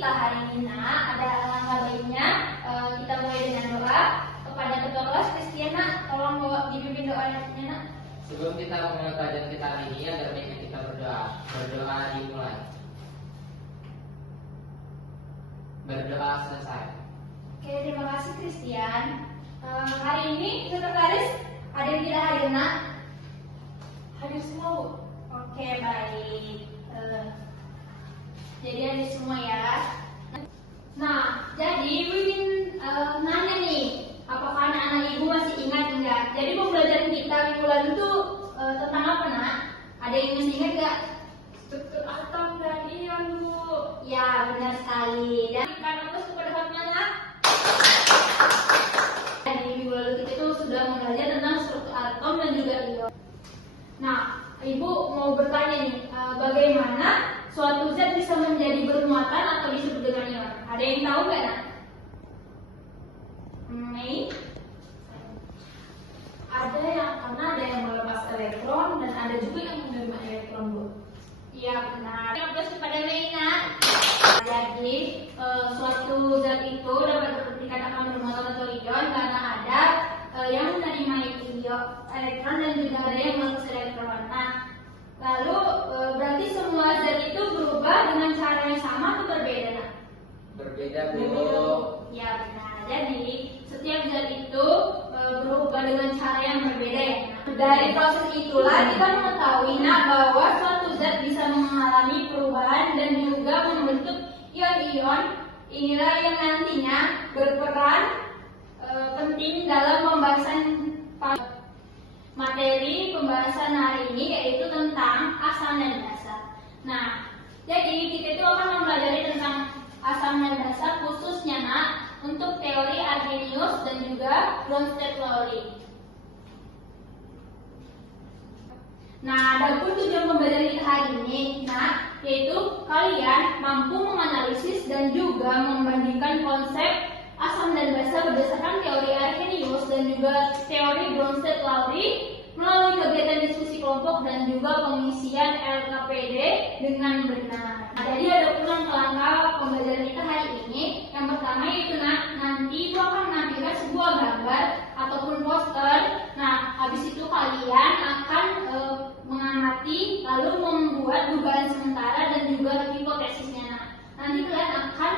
kita hari ini nak, ada alangkah baiknya kita mulai dengan doa kepada ketua kelas Christian nak. Tolong bawa dipimpin doanya nak. Sebelum kita memulai pelajaran kita hari ini, ada baiknya kita berdoa. Berdoa dimulai. Berdoa selesai. Oke, terima kasih Christian. Hari ini sekretaris ada yang tidak hadir nak? Hadir semua Bu. Oke, baik. Jadi hadir semua ya. Nah, jadi Ibu ingin nanya nih, apakah anak-anak Ibu masih ingat enggak? Jadi pembelajaran kita minggu lalu tuh tentang apa nak? Ada yang masih ingat enggak? Struktur atom dan ion Bu. Ya, benar sekali. Dan karena terus kepada Fatmana. Di minggu lalu kita tuh sudah belajar tentang struktur atom dan juga ion. Nah, Ibu mau bertanya nih, bagaimana suatu zat bisa menjadi bermuatan atau disebut dengan ion? Ada yang tahu nggak nak? Mei? Ada yang melepas elektron dan ada juga yang menerima elektron Bu. Iya benar. Terus kepada Mei nak. Jadi suatu zat itu dapat dikatakan bermuatan atau ion karena ada yang menerima elektron dan juga ada yang melepas elektron. Nah, lalu berarti semua zat itu berubah dengan cara yang sama atau berbeda nak? Berbeda Bu. Ya benar. Jadi setiap zat itu berubah dengan cara yang berbeda ya. Dari proses itulah kita mengetahui nak bahwa suatu zat bisa mengalami perubahan dan juga membentuk ion-ion. Inilah yang nantinya berperan penting dalam pembahasan materi pembahasan hari ini, yaitu tentang asam dan basa. Nah, jadi kita itu akan mempelajari tentang asam dan basa khususnya nak untuk teori Arrhenius dan juga Bronsted-Lowry. Nah, adapun tujuan pembelajaran kita hari ini, nah, yaitu kalian mampu menganalisis dan juga membandingkan konsep asam dan basa berdasarkan teori Arrhenius dan juga teori Bronsted-Lowry melalui kegiatan diskusi kelompok dan juga pengisian LKPD dengan benar. Nah, jadi ada langkah pembelajaran kita hari ini. Yang pertama yaitu nanti Ibu akan menampilkan sebuah gambar ataupun poster. Nah, habis itu kalian akan mengamati lalu membuat dugaan sementara dan juga hipotesisnya. Nah, nanti kalian akan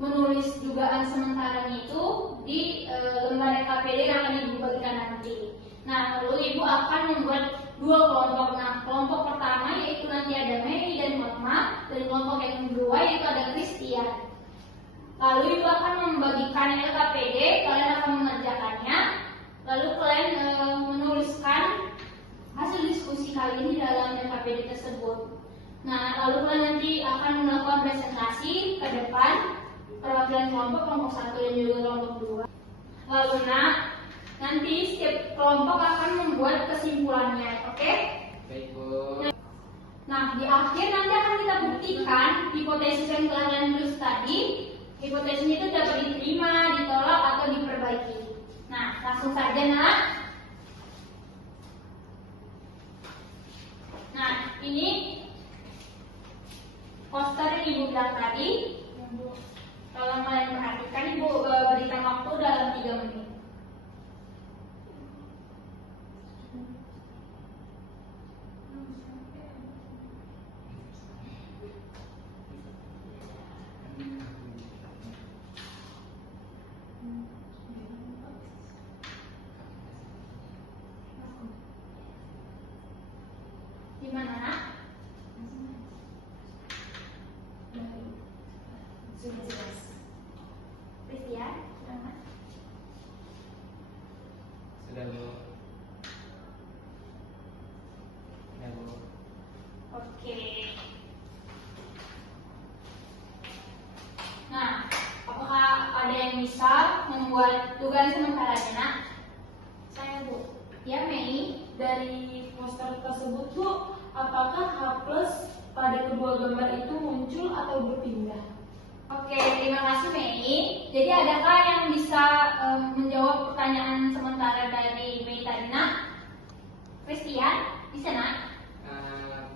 menulis dugaan sementaranya itu di lembar KPD yang akan Ibu bagikan nanti. Nah, lalu Ibu akan membuat dua kelompok. Nah, kelompok pertama yaitu nanti ada Mei dan Fatma, dan kelompok yang kedua yaitu ada Christian. Lalu Ibu akan membagikan LKPD, kalian akan mengerjakannya. Lalu kalian menuliskan hasil diskusi kali ini dalam LKPD tersebut. Nah, lalu kalian nanti akan melakukan presentasi ke depan perwakilan kelompok 1 dan juga kelompok 2. Lalu nanti setiap kelompok akan membuat kesimpulannya, oke? Baik Bu. Nah, di akhir nanti akan kita buktikan hipotesis yang telah kalian tulis tadi. Hipotesis itu dapat diterima, ditolak, atau diperbaiki. Nah, langsung saja nak. Nah, ini poster yang Ibu bilang tadi. Kalau kalian perhatikan, Ibu berikan waktu dalam 3 menit. Gimana nak? Sudah jelas. Christian, selamat. Sudah Bu. Ya Bu. Oke. Nah, apakah ada yang bisa membuat tugas sementaranya nak? Saya Bu, Ya Mei. dari poster tersebut Bu, apakah H+ pada kedua gambar itu muncul atau berpindah? Oke, terima kasih Mei. Jadi adakah yang bisa menjawab pertanyaan sementara dari Mei tadi nak? Christian, bisa nak?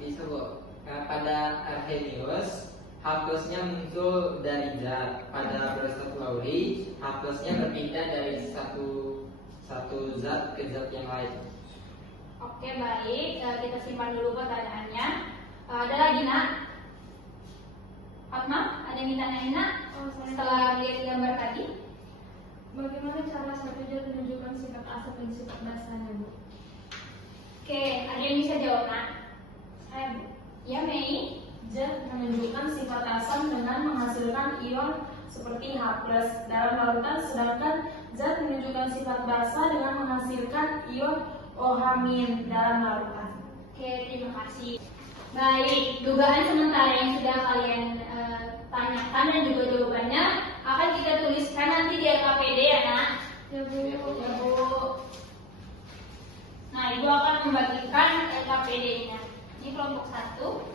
Bisa Bu. Pada Arrhenius, H+ H plusnya muncul dari zat. Pada Bronsted Lowry, H plusnya berpindah dari satu zat ke zat yang lain. Oke, baik. Kita simpan dulu pertanyaannya. Ada lagi, Nak? Fatma, ada yang minta nanya, Nak? Setelah lihat gambar tadi. Bagaimana cara satu zat menunjukkan sifat asam dan sifat basahnya, Bu? Oke, ada yang bisa jawab, Nak? Saya, Bu. Ya, Mei. Zat menunjukkan sifat asam dengan menghasilkan ion seperti H+ dalam larutan, sedangkan zat menunjukkan sifat basa dengan menghasilkan ion OH- dalam larutan. Oke, terima kasih. Baik, dugaan sementara yang sudah kalian tanyakan dan juga jawabannya akan kita tuliskan nanti di LKPD ya, Nak? Ya, Bu. Ya, Bu. Nah, Ibu akan membagikan LKPD-nya. Ini kelompok 1.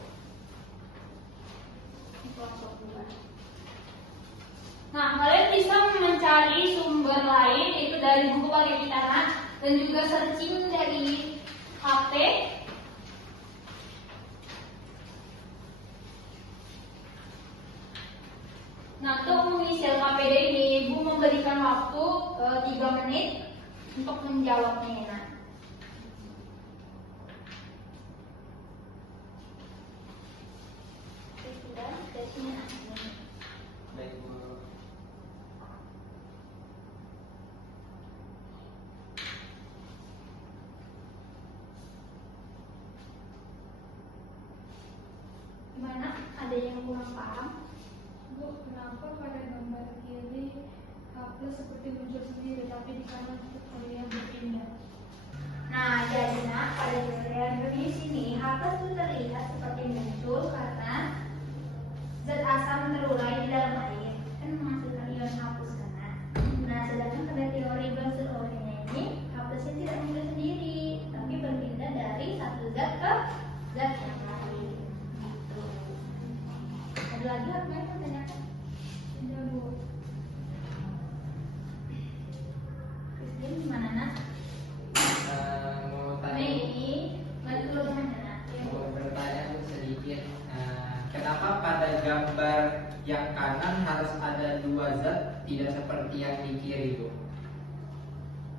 Ini kelompok 2. Nah, kalian bisa mencari sumber lain itu dari buku pakai kita, Nak, dan juga searching dari HP. Nah, untuk mengisi LKPD ini, Ibu memberikan waktu 3 menit untuk menjawabnya, Nak. Oke, sudah. Dari sini, Nak. Baik, Bu. Gimana? Ada yang kurang paham? Bu, kenapa pada gambar kiri H+ seperti muncul sendiri, tapi di kanan tetap terlihat berpindah? Nah, jadi Nak, pada gambar di sini H+ itu terlihat seperti muncul karena zat asam terurai di dalam air kan menghasilkan ion H+ karena. Nah, sedangkan pada teori Bronsted Lowry-nya ini H+-nya tidak muncul sendiri, tapi berpindah dari satu zat ke zat yang lain. Gitu. Ada lagi apa yang menanyakan? Tidak, Bu. Christine, gimana, Nak? Mau tanya, Mei, bantu dulu dengan Nak. mau bertanya Bu sedikit. Kenapa pada gambar yang kanan harus ada dua zat, tidak seperti yang di kiri, Bu?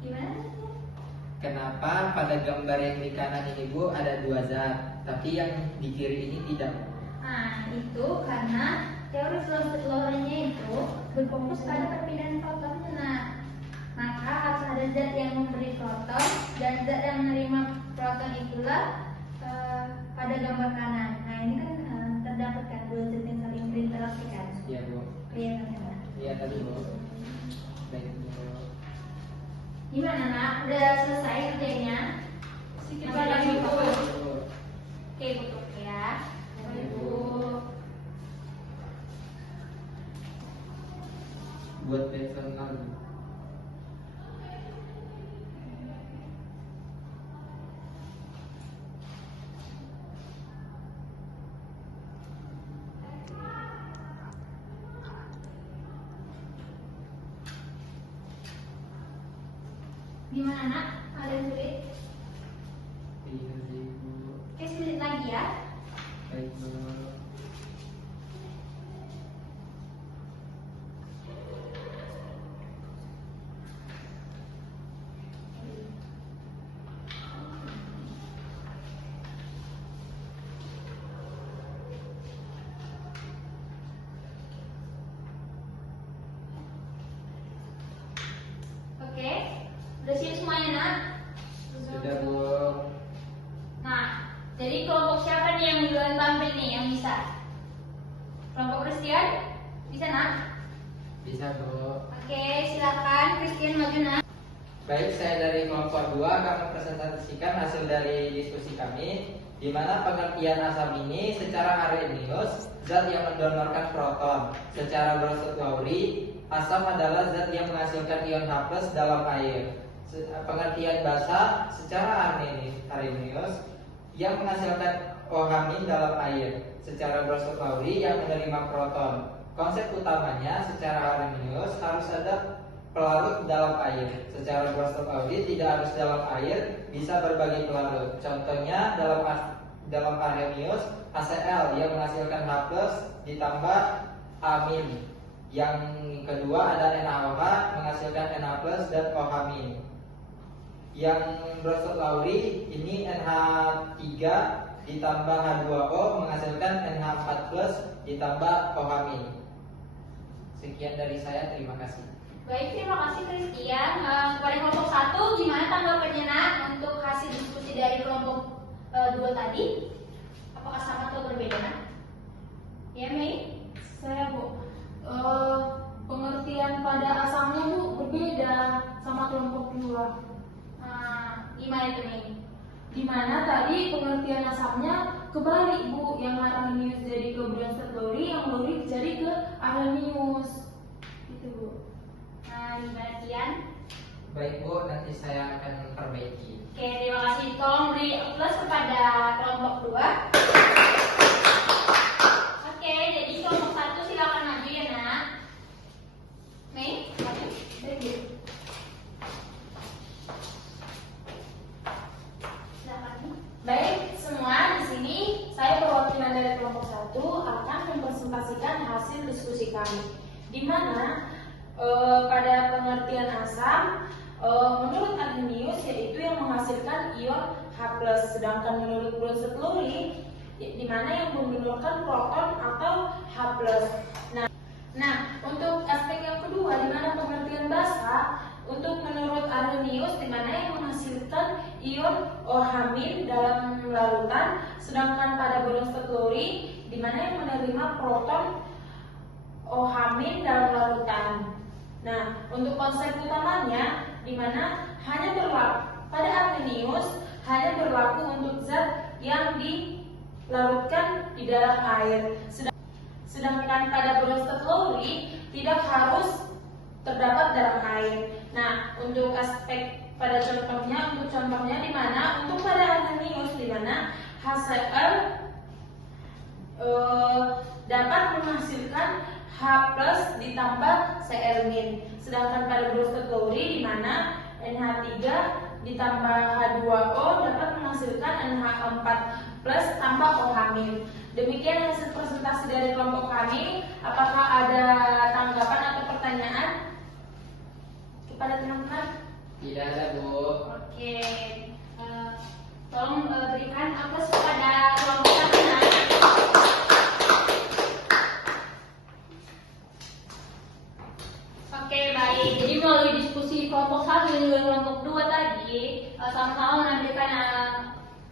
Gimana? Kenapa pada gambar yang di kanan ini, Bu, ada dua zat, tapi yang di kiri ini tidak? Nah, itu karena teori Bronsted Lowry-nya itu berfokus pada perpindahan protonnya. Nah, maka harus ada zat yang memberi proton dan zat yang menerima proton itulah pada gambar kanan. Nah, ini kan terdapat kan dua zat yang saling berinteraksi kan? Iya, Bu. Kelihatan kan, Nak? Iya tadi, Bu. Baik, Bu. Gimana, Nak? Udah selesai kerjanya? Sedikit Masih lagi, Bu. Bu. Oke, Ibu tutup ya. Baik, Bu. Buat personal, Bu. Gimana, Nak? Ada yang sulit? Iya sih, Bu. Oke, sulit lagi ya. Baik, Bu. Oke, udah siap semuanya, Nak? Sudah, Bu. Nah, jadi kelompok siapa nih yang duluan tampil nih yang bisa? Kelompok Christian? Bisa, Nak? Bisa, Bu. Oke, silakan Christian maju, Nak. Baik, saya dari kelompok 2 akan mempresentasikan hasil dari diskusi kami, di mana pengertian asam ini secara Arrhenius, zat yang mendonorkan proton. Secara Bronsted Lowry, asam adalah zat yang menghasilkan ion H+ dalam air. Pengertian basa secara Arrhenius, yang menghasilkan OH- dalam air. Secara Bronsted Lowry, yang menerima proton. Konsep utamanya secara Arrhenius harus ada pelarut dalam air. Secara Bronsted Lowry tidak harus dalam air, bisa berbagai pelarut. Contohnya dalam dalam Arrhenius HCl yang menghasilkan H+ ditambah amin. Yang kedua ada NaOH menghasilkan NH+ dan OH-. Yang Bronsted-Lowry ini NH3 ditambah H2O menghasilkan NH4+ ditambah OH-. Sekian dari saya, terima kasih. Baik, terima kasih Christian. Kepada kelompok 1, gimana tanggapannya nak untuk hasil diskusi dari kelompok 2 tadi? Apakah sama atau berbeda nak? Ya Mei? Saya Bu, pengertian pada asamnya Bu berbeda sama kelompok 2. Gimana itu Mei? Dimana tadi pengertian asamnya kebalik Bu, yang Arrhenius jadi ke Bronsted-Lowry, yang Lowry jadi ke Arrhenius. Gitu Bu. Gimana Kian? Baik Bu, nanti saya akan perbaiki. Oke, terima kasih. Tolong beri plus kepada kelompok 2. Oke, jadi kelompok 1 silakan maju ya nak. Mei, maju. Baik Bu. Silakan. Baik, semua di sini saya perwakilan dari kelompok 1 akan mempresentasikan hasil diskusi kami. Di mana pada pengertian asam, menurut Arrhenius yaitu yang menghasilkan ion H+, sedangkan menurut Bronsted-Lowry di mana yang mendonorkan proton atau H+. Nah, untuk aspek yang kedua di mana pengertian basa, untuk menurut Arrhenius di mana yang menghasilkan ion OH- dalam larutan, sedangkan pada Bronsted-Lowry di mana yang menerima proton OH- dalam larutan. Nah, untuk konsep utamanya di mana hanya berlaku pada Arrhenius hanya berlaku untuk zat yang dilarutkan di dalam air. Sedangkan pada Bronsted-Lowry tidak harus terdapat dalam air. Nah, untuk aspek pada contohnya, di mana untuk pada Arrhenius di mana HCl dapat menghasilkan H+ ditambah Cl-. Sedangkan pada Bronsted-Lowry di mana NH3 ditambah H2O dapat menghasilkan NH4+ tambah OH-. Demikian hasil presentasi dari kelompok kami. Apakah ada tanggapan atau pertanyaan kepada teman-teman? Tidak ada Bu. Oke. Tolong berikan aplaus kepada kelompok 1 nak. Oke, baik. Jadi melalui diskusi kelompok 1 dan juga kelompok 2 tadi sama-sama menampilkan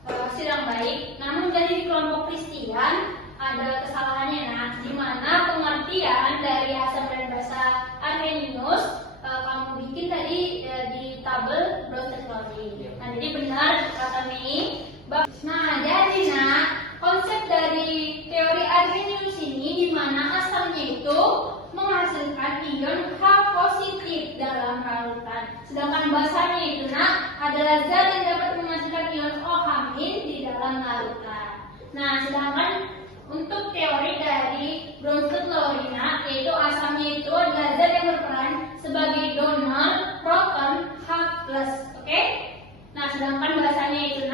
hasil yang baik. Namun dari kelompok Christian ada kesalahannya nah, di mana pengertian dari asam dan basa Arrhenius kamu bikin tadi di tabel Bronsted-Lowry. Nah, jadi benar kata Mei. Nah, jadi nah konsep dari teori Arrhenius ini di mana asamnya itu menghasilkan ion H positif dalam larutan. Sedangkan basanya itu nak adalah zat yang dapat menghasilkan ion OH- di dalam larutan. Nah, sedangkan untuk teori dari Bronsted-Lowry yaitu asamnya itu adalah zat yang berperan sebagai donor proton H+. Oke? Nah, sedangkan basanya itu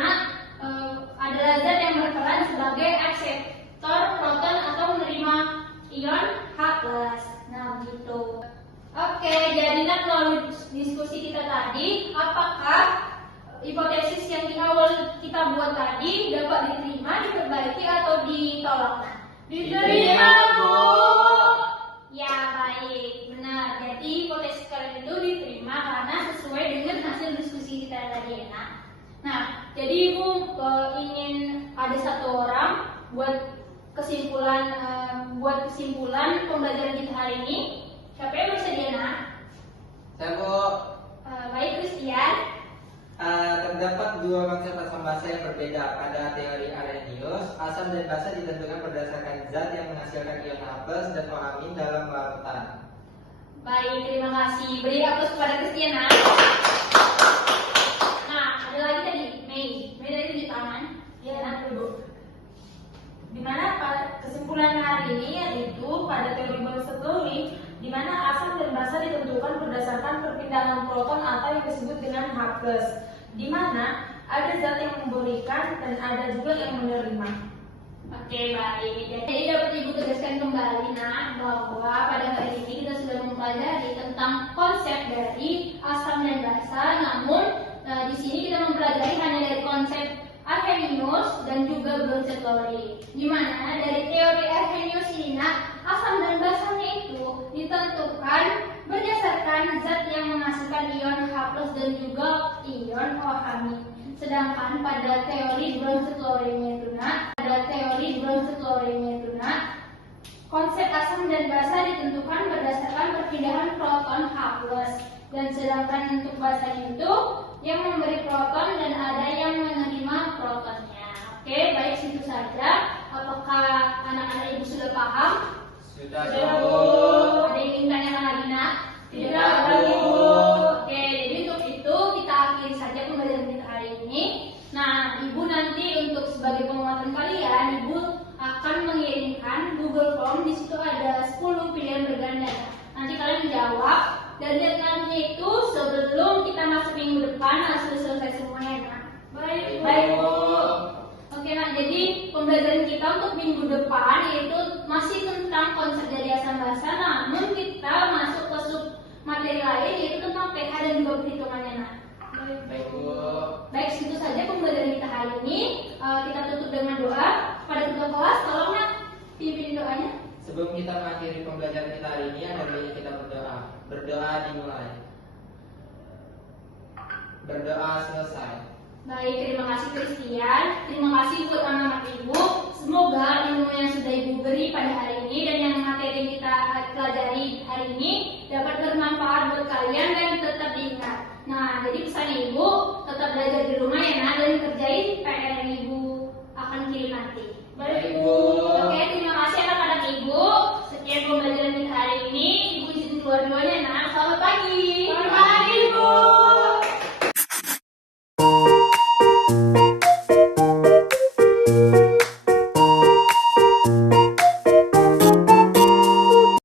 adalah zat yang berperan sebagai akseptor proton atau menerima ion H+. Nah, begitu. Oke, jadi melalui diskusi kita tadi, apakah hipotesis yang di awal kita buat tadi dapat diterima, diperbaiki atau ditolak? Diterima, Bu. Ya, baik. Benar. Jadi hipotesis kalian itu diterima karena sesuai dengan hasil diskusi kita tadi ya. Nah, jadi Ibu ingin ada satu orang buat kesimpulan pembelajaran kita hari ini. Siapa yang bersedia nak? Saya Bu. Baik Christian. Terdapat dua konsep asam basa yang berbeda. Pada teori Arrhenius, asam dan basa ditentukan berdasarkan zat yang menghasilkan ion H+ dan OH- dalam larutan. Baik, terima kasih. Beri aplaus kepada Christian nak. Nah, ada lagi tadi Mei tadi di tangan. Ya, nanti Bu. Dimana kesimpulan hari ini yaitu pada teori Bronsted-Lowry di mana asam dan basa ditentukan berdasarkan perpindahan proton atau yang disebut dengan H+. Di mana ada zat yang memberikan dan ada juga yang menerima. Oke, baik. Jadi dapat Ibu tegaskan kembali bahwa pada hari ini kita sudah mempelajari tentang konsep dari asam dan basa. Namun di sini kita mempelajari hanya dari konsep Arrhenius dan juga Bronsted-Lowry. Di mana dari teori Arrhenius ini asam dan basanya itu ditentukan berdasarkan zat yang menghasilkan ion H+ dan juga ion OH-. Sedangkan pada teori Bronsted-Lowry itu konsep asam dan basa ditentukan berdasarkan perpindahan proton H+. Dan sedangkan untuk basanya itu yang memberi proton dan ada yang menerima protonnya. Oke, baik, situ saja. Apakah anak-anak Ibu sudah paham? Sudah, Bu. Bu. Ada yang ingin tanyakan lagi, Nak? Tidak, Bu. Oke, jadi untuk itu kita akhiri saja pembelajaran kita hari ini. Nah, Ibu nanti untuk sebagai penguatan kalian, Ibu akan mengirimkan Google Form. Di situ ada 10 pilihan berganda. Nanti kalian menjawab dan nanti itu sebelum kita masuk minggu depan harus selesai semuanya, Nak. Baik, Bu. Oke, Nak. Jadi pembelajaran kita untuk minggu depan yaitu masih tentang konsep dari asam basa, namun kita masuk ke sub materi lain yaitu tentang pH dan juga perhitungannya, Nak. Baik, Bu. Baik, segitu saja pembelajaran kita hari ini. Kita tutup dengan doa. Pada ketua kelas, tolong, Nak, pimpin doanya. Sebelum kita mengakhiri pembelajaran kita hari ini, ada baiknya kita berdoa. Berdoa dimulai. Berdoa selesai. Baik, terima kasih Christian. Terima kasih buat anak-anak Ibu. Semoga ilmu yang sudah Ibu beri pada hari ini dan yang materi yang kita pelajari hari ini dapat bermanfaat buat kalian dan tetap diingat. Nah, jadi pesan Ibu tetap belajar di rumah ya, Nak, dan kerjain PR yang Ibu akan kirim nanti. Baik, Bu. Oke, terima kasih anak-anak Ibu. Sekian pembelajaran